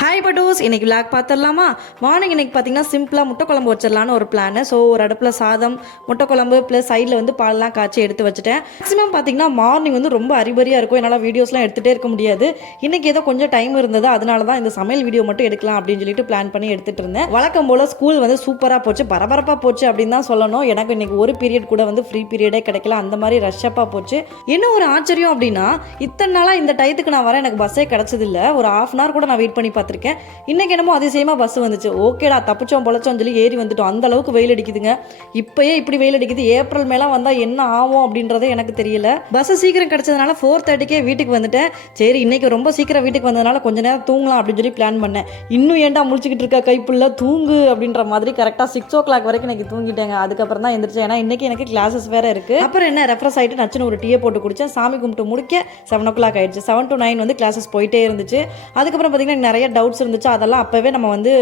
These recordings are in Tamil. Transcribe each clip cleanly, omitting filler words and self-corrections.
ஹாய் பட்டூஸ், இன்னைக்கு விளாக் பார்த்துடலாமா? மார்னிங் இன்னைக்கு பார்த்தீங்கன்னா சிம்பிளாக முட்டை குழம்பு வச்சிடலான்னு ஒரு பிளான். ஸோ ஒரு அடுப்பில் சாதம், முட்டை குழம்பு ப்ளஸ் சைடில் வந்து பால்லாம் காய்ச்சி எடுத்து வச்சுட்டேன். மேக்ஸிமம் பார்த்தீங்கன்னா மார்னிங் வந்து ரொம்ப அறிபறியாக இருக்கும், என்னால் வீடியோஸ்லாம் எடுத்துகிட்டே இருக்க முடியாது. இன்றைக்கி ஏதோ கொஞ்சம் டைம் இருந்தது, அதனால தான் இந்த சமையல் வீடியோ மட்டும் எடுக்கலாம் அப்படின்னு சொல்லிட்டு பிளான் பண்ணி எடுத்துகிட்டு இருந்தேன். வழக்கம் போல் ஸ்கூல் வந்து சூப்பராக போச்சு, பரபரப்பாக போச்சு அப்படின்னு தான் சொல்லணும். எனக்கு இன்றைக்கி ஒரு பீரியட் கூட வந்து ஃப்ரீ பீரியடே கிடைக்கல, அந்த மாதிரி ரஷ்ஷப்பாக போச்சு. இன்னும் ஒரு ஆச்சரியம் அப்படின்னா, இத்தனை நாளாக இந்த டயத்துக்கு நான் வரேன், எனக்கு பஸ்ஸே கிடச்சதில்லை. ஒரு ½ hour கூட நான் வெயிட் பண்ணி பார்த்துருக்கேன். இன்னைக்கு என்னமோ அதிசயமா பஸ் வந்துச்சு. ஓகேடா, தப்பிச்சோம் பொழைச்சோம் சொல்லி ஏறி வந்துட்டோம். அந்த அளவுக்கு வெயில் அடிக்குதுங்க. இப்பயே இப்படி வெயில் அடிக்குது, ஏப்ரல் மேலாம் வந்தா என்ன ஆகும் அப்படின்றதே எனக்கு தெரியல. பஸ் சீக்கிரம் கிடைச்சதுனால 4:30க்கே வீட்டுக்கு வந்துட்டேன். சரி, இன்னைக்கு ரொம்ப சீக்கிரம் வீட்டுக்கு வந்ததுனால கொஞ்ச நேரம் தூங்கலாம் அப்படின்னு சொல்லி பிளான் பண்ணேன். இன்னும் ஏன்டா முழிச்சுக்கிட்டு இருக்க கைப்புள்ள, தூங்கு அப்படின்ற மாதிரி கரெக்டாக 6 o'clock வரைக்கும் எனக்கு தூங்கிட்டேங்க. அதுக்கப்புறம் தான் எந்திரிச்சேன், ஏன்னா இன்னைக்கு எனக்கு கிளாஸஸ் வேற இருக்கு. அப்புறம் என்ன, ரெஃப்ரெஷ் ஆகிட்டு நச்சுன்னு ஒரு டீயை போட்டு குடிச்சேன். சாமி கும்பிட்டு முடிக்க 7 o'clock ஆயிடுச்சு. 7 to 9 வந்து கிளாஸஸ் போயிட்டே இருந்துச்சு. அதுக்கப்புறம் பார்த்தீங்கன்னா நிறைய டவுட்ஸ் இருந்துச்சு, அதெல்லாம் அப்போவே நம்ம வந்து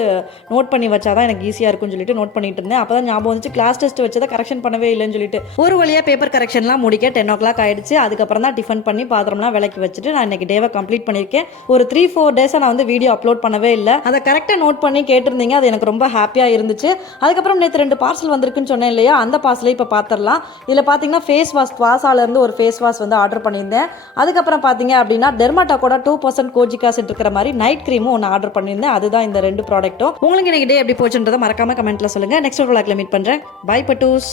நோட் பண்ணி வச்சாதான் எனக்கு ஈஸியாக இருக்கும்னு சொல்லிட்டு நோட் பண்ணிட்டு இருந்தேன். அப்போ தான் ஞாபகம் வந்துச்சு, கிளாஸ் டெஸ்ட் வச்சதை கரெக்ஷன் பண்ணவே இல்லைன்னு சொல்லிட்டு. ஒரு வழியாக பேப்பர் கரெக்ஷன்லாம் முடிக்க 10 o'clock ஆயிடுச்சு. அதுக்கப்புறம் தான் டிஃபன் பண்ணி பாத்திரம்லாம் விளக்கி வச்சுட்டு நான் இன்னைக்கு டேவை கம்ப்ளீட் பண்ணியிருக்கேன். ஒரு 3-4 டேஸாக நான் வந்து வீடியோ அப்லோட் பண்ணவே இல்லை. அதை கரெக்டாக நோட் பண்ணி கேட்டிருந்தீங்க, அது எனக்கு ரொம்ப ஹாப்பியாக இருந்துச்சு. அதுக்கப்புறம் நேற்று 2 பார்சல் வந்திருக்குன்னு சொன்னேன் இல்லையா, அந்த பார்சலே இப்போ பார்த்துடலாம். இதில் பார்த்தீங்கன்னா ஃபேஸ் வாஷ், வாசாலேருந்து ஒரு ஃபேஸ் வாஷ் வந்து ஆர்டர் பண்ணியிருந்தேன். அதுக்கப்புறம் பார்த்தீங்க அப்படின்னா டெர்மாட்டோட 2% கோஜிக் ஆசிட் இருக்கிற மாதிரி நைட் க்ரீமும் ஒன்று ஆர்டர் பண்ணியிருந்தேன். அதுதான் இந்த 2 ப்ராடக்ட்டும். உங்களுக்கு இன்னைக்கு டே எப்படி போச்சுன்றதை மறக்காம கமெண்ட்ல சொல்லுங்க. நெக்ஸ்ட் ஒரு vlogல மீட் பண்றேன். பை பட்டூஸ்.